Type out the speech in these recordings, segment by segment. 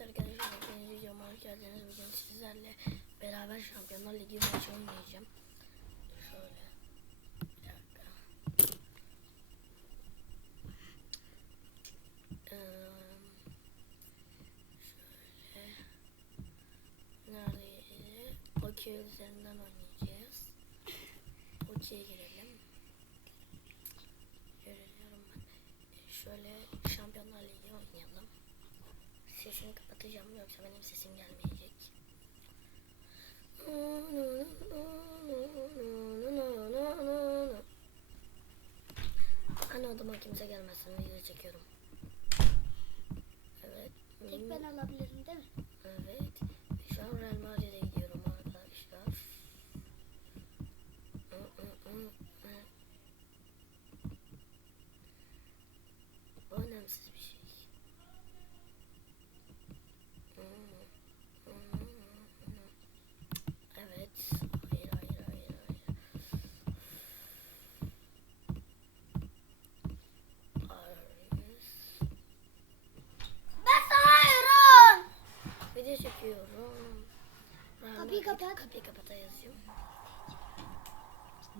Evet arkadaşlar hepiniz videoma hoş geldiniz. Bugün sizlerle beraber Şampiyonlar Ligi maçı oynayacağım. Şöyle. Bir dakika. Ee, üzerinden oynayacağız. Poke'ye girelim. Görüyorum ben. Ee, Şöyle Şampiyonlar Ligi oynayalım. Sesini kapatacağım yoksa benim sesim gelmeyecek. Hani odama kimse gelmesin video çekiyorum. Evet. Tek ben alabilirim değil mi? Evet. Şu an Real Madrid'e gidiyorum arkadaşlar. Bu önemsiz bir şey. Evet. Hayır hayır hayır hayır. Arayüz. Ben sayıyorum. Video çekiyorum. Real Kapıyı Madrid, kapat. Kapıyı kapata yazıyorum.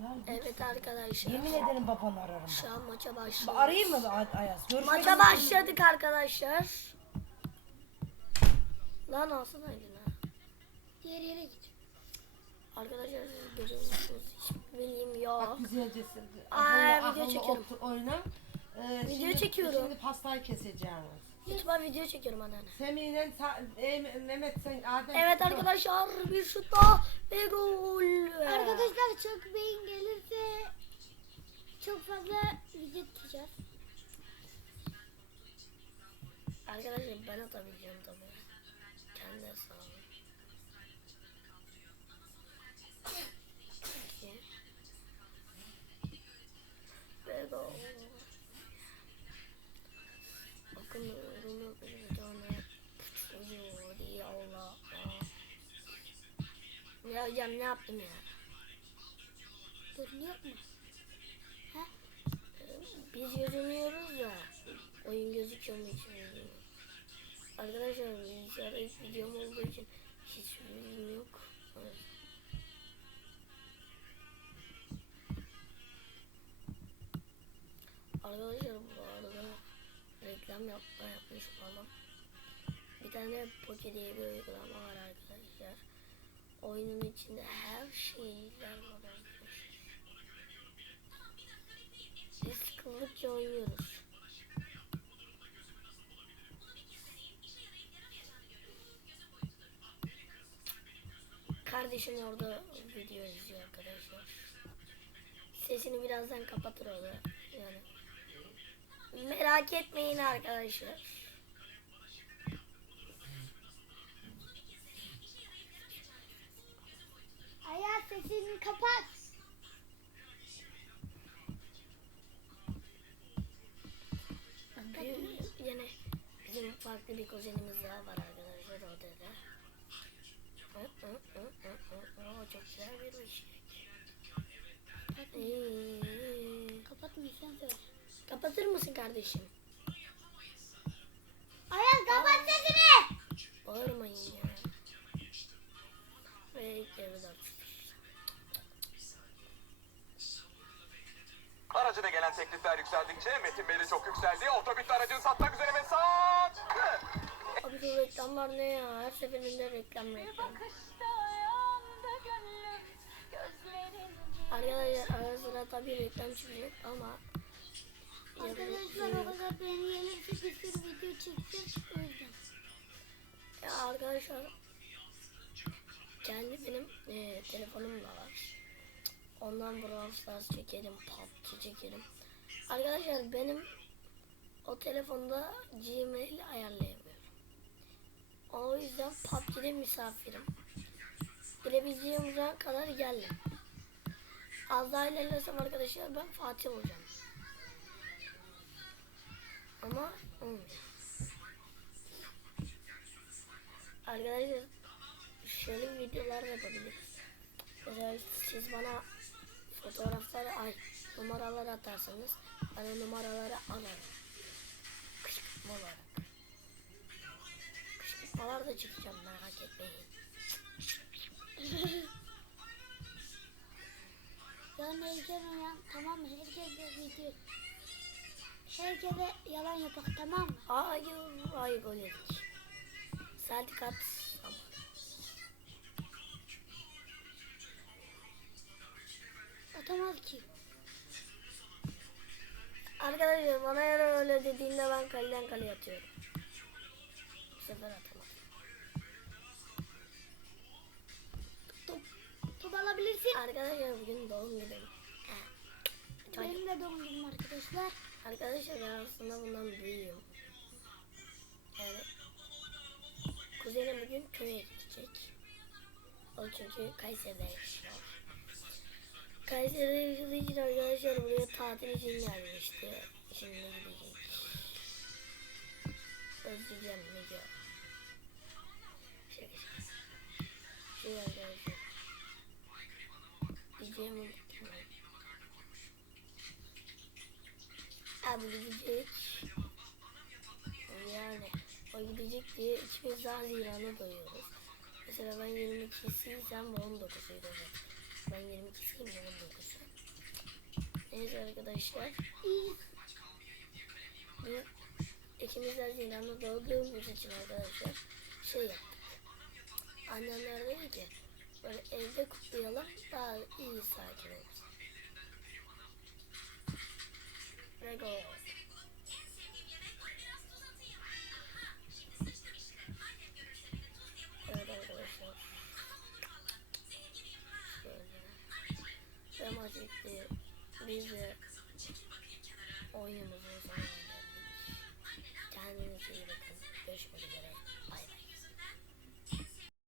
Ya Evet arkadaşlar. yemin ederim babanı ararım. Şu an maça başlıyoruz. Arayayım mı Ay- Ayaz? Görüşmek Maça üzere. başladık arkadaşlar. Lan alsana elini. Diğer yere git. Arkadaşlar siz görüyor musunuz? Hiç bilgim yok. Bak güzelcesin. Ay, Akıllı- video çekiyorum. otur- Oyna. Ee, Video şimdi, çekiyorum. Şimdi pastayı keseceğiz. YouTube'a video çekiyorum anneanne. Semih'le Sa- e, Mehmet sen Adem. Evet arkadaşlar bir şut daha ve gol. Arkadaşlar çok beyin gelirse çok fazla video tutacağız. Arkadaşlar ben atabileceğim tabii. Kendi hesabım. Ve gol. Ya hocam ne yaptım ya? Görünüyor mu? Biz görünüyoruz da oyun gözüküyor mu hiç. Arkadaşlar bilgisayarda ilk videom olduğu için hiç bilgim yok. Evet. Arkadaşlar bu arada reklam yapma yapmış olalım. Bir tane Poke diye bir uygulama var arkadaşlar. Oyunun içinde her var arkadaşlar. Biz sıkıldıkça oynuyoruz. Kardeşim orada video izliyor arkadaşlar. Sesini birazdan kapatır o da. Yani. Merak etmeyin arkadaşlar. Farklı bir kuzenimiz daha var arkadaşlar o hı, hı. O çok güzel bir. Ee, Kapatmıyorsan söyle. Kapatır mısın kardeşim? Ayağı kapat sesini. Bağırmayın ya. Ve. Aracına gelen teklifler yükseldikçe Metin Bey'de çok yükseldi. Otobüs aracını satmak reklamlar ne ya? Her seferinde reklam reklam. Arkadaşlar ara sıra tabii reklam çıkacak ama Arkadaşlar o kadar beğeni gelirse bir sürü video. O yüzden. Ya arkadaşlar kendi benim e, telefonum da var. Ondan Brawl Stars çekerim, PUBG çekerim. Arkadaşlar benim o telefonda Gmail ayarlayamıyorum. O yüzden PUBG'de misafirim. Girebileceğim zaman kadar geldim. Az daha ilerlesem arkadaşlar ben Fatih olacağım. Ama olmuyor. Arkadaşlar şöyle videolar yapabiliriz. Mesela siz bana fotoğrafları ay numaralar atarsanız ben numaraları alırım. Kışkırtma Kışkırtma videolarda çıkacağım merak etmeyin. Yarın erken uyan tamam mı? Herkese video. Herkese yalan yapak tamam mı? Hayır, hayır gol yedik. Celtic at. Tamam. Atamaz ki. Arkadaşlar bana eğer öyle dediğinde ben kaleden kaleye atıyorum. Sefer atamadım. Top, top alabilirsin. Arkadaşlar bugün doğum günüm. Benim de doğum günüm arkadaşlar. Arkadaşlar ben aslında bundan büyüğüm. Yani kuzenim bugün köye gidecek. O çünkü Kayseri'de yaşıyor. Kayseri'de yaşadığı için arkadaşlar buraya tatil için gelmişti. Şimdi gidecek. Özleyeceğim Müge. Şaka şaka. Şey arkadaşlar. Diyeceğimi unuttum. Abi gidecek. Yani o gidecek diye ikimiz de Haziran'a doyuyoruz. Mesela ben 22'siysem bu 19'uydu. Ben 22'siyim bu 19'u. Neyse arkadaşlar. İyi ikimiz de zindanda doğduğumuz için arkadaşlar şey yaptık. Annemler dedi ki böyle evde kutlayalım daha iyi sakin olur. Rego. Evet arkadaşlar. Şöyle. Ve maçı oyunumuzu uzanıyor. görüşmek üzere.